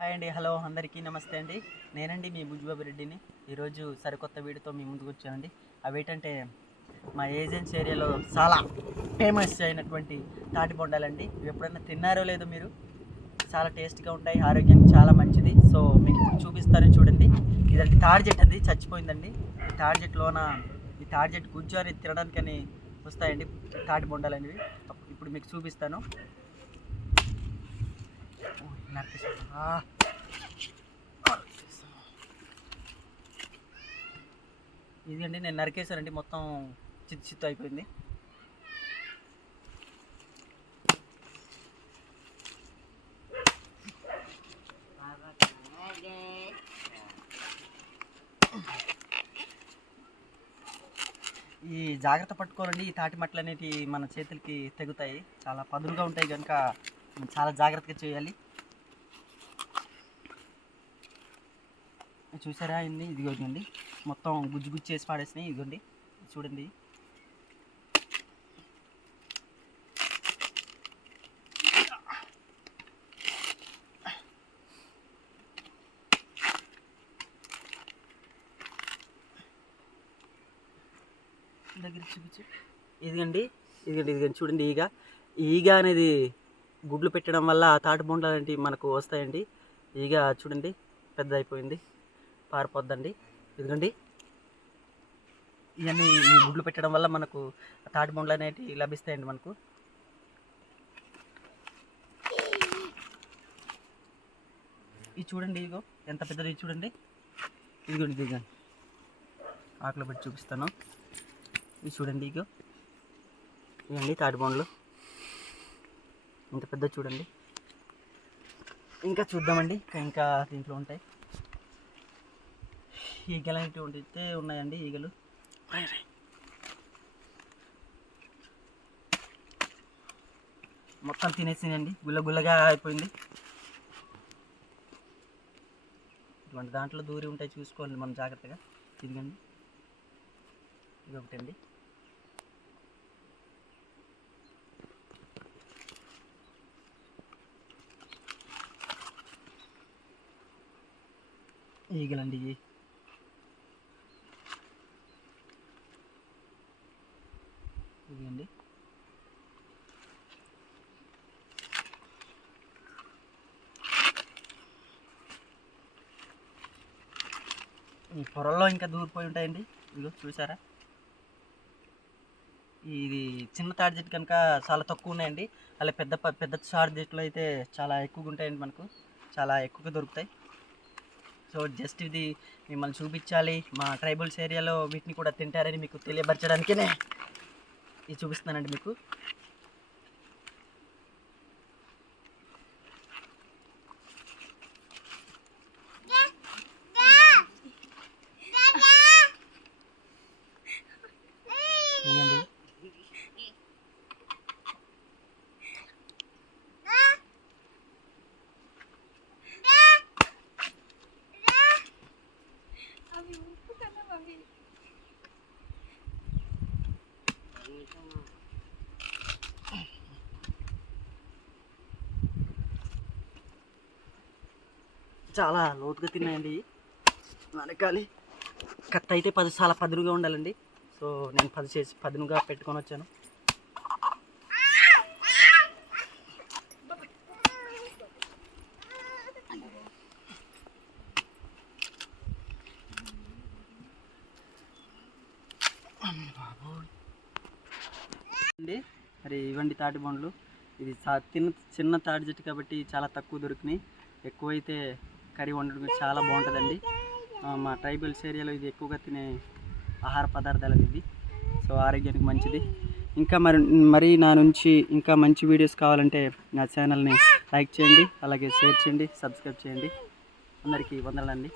Hi అండి, hello అందరికీ నమస్తే అండి. నేనండి మీ బుజ్జిబాబు రెడ్డిని. ఈరోజు సరికొత్త వీడియోతో మీ ముందుకు వచ్చానండి. అవేంటంటే మా ఏజెన్సీ ఏరియాలో చాలా ఫేమస్ అయినటువంటి తాటి బొండాలండి. ఇవి ఎప్పుడైనా తిన్నారో లేదో మీరు. చాలా టేస్ట్గా ఉంటాయి, ఆరోగ్యానికి చాలా మంచిది. సో మీకు ఇప్పుడు చూపిస్తారని చూడండి. ఇదండి తాడి చెట్టు, అది చచ్చిపోయిందండి. ఈ తాడి చెట్టులోన ఈ తాడి చెట్టు గుజ్జు అనేది తినడానికని వస్తాయండి తాటి బొండాలు అనేవి. ఇప్పుడు మీకు చూపిస్తాను. ఇదండి నేను నరికేసానండి, మొత్తం చిత్తు అయిపోయింది. ఈ జాగ్రత్త పట్టుకోవాలండి. ఈ తాటి మట్టలు అనేవి మన చేతులకి తెగుతాయి, చాలా పదునుగా ఉంటాయి కనుక చాలా జాగ్రత్తగా చేయాలి. చూసారా అండి, ఇదిగోండి మొత్తం గుజ్జు గుజ్జు చేసి పాడేసినాయి. ఇదిగోండి చూడండి. దగ్గర చూపించు. ఇదిగండి చూడండి. ఈగ అనేది గుడ్లు పెట్టడం వల్ల తాటి బొండాలు అనేవి మనకు వస్తాయండి. ఈగ చూడండి పెద్ద అయిపోయింది, పారిపోద్దండి. ఇదిగండి ఇవన్నీ ఈ గుడ్లు పెట్టడం వల్ల మనకు తాటి బొండలు అనేవి లభిస్తాయండి మనకు. ఇది చూడండి, ఇదిగో ఎంత పెద్దది చూడండి. ఇదిగోండి ఆకులు పెట్టి చూపిస్తాను. ఇది చూడండి, ఇవన్నీ తాటి బొండలు ఇంత పెద్ద చూడండి. ఇంకా చూద్దామండి, ఇంకా దీంట్లో ఉంటాయి. ఈగలు అనేటువంటి ఉన్నాయండి. ఈగలు మొత్తం తినేసిందండి, గుల్లగా అయిపోయింది. ఇటువంటి దాంట్లో దూరి ఉంటాయి, చూసుకోవాలి మనం జాగ్రత్తగా. ఇదిగండి ఇది ఒకటండి. ఈగలండి ఇవి. ఇదిగండి ఈ పొరల్లో ఇంకా దూరిపోయి ఉంటాయండి. ఇదిగో చూసారా. ఇది చిన్న తాడి చెట్టు కనుక చాలా తక్కువ ఉన్నాయండి. అలా పెద్ద తాడి చెట్లు అయితే చాలా ఎక్కువగా ఉంటాయండి, మనకు చాలా ఎక్కువగా దొరుకుతాయి. సో జస్ట్ ఇది మిమ్మల్ని చూపించాలి, మా ట్రైబల్స్ ఏరియాలో వీటిని కూడా తింటారని మీకు తెలియపరచడానికే ఇది చూపిస్తున్నానండి మీకు. చాలా లోతుగా తిన్నాయండి. వెనకాలి కత్త అయితే చాలా పదునుగా ఉండాలండి. సో నేను పదునుగా పెట్టుకొని వచ్చాను. మరి ఇవ్వండి తాటి బొండలు. ఇది చిన్న తాటి చెట్టు కాబట్టి చాలా తక్కువ దొరికినాయి. ఎక్కువైతే కర్రీ వండడం చాలా బాగుంటుందండి. మా ట్రైబల్స్ ఏరియాలో ఇది ఎక్కువగా తినే ఆహార పదార్థాలు ఇవి. సో ఆరోగ్యానికి మంచిది. ఇంకా మరి నా నుంచి ఇంకా మంచి వీడియోస్ కావాలంటే నా ఛానల్ని లైక్ చేయండి, అలాగే షేర్ చేయండి, సబ్స్క్రైబ్ చేయండి. అందరికీ వందనాలండి.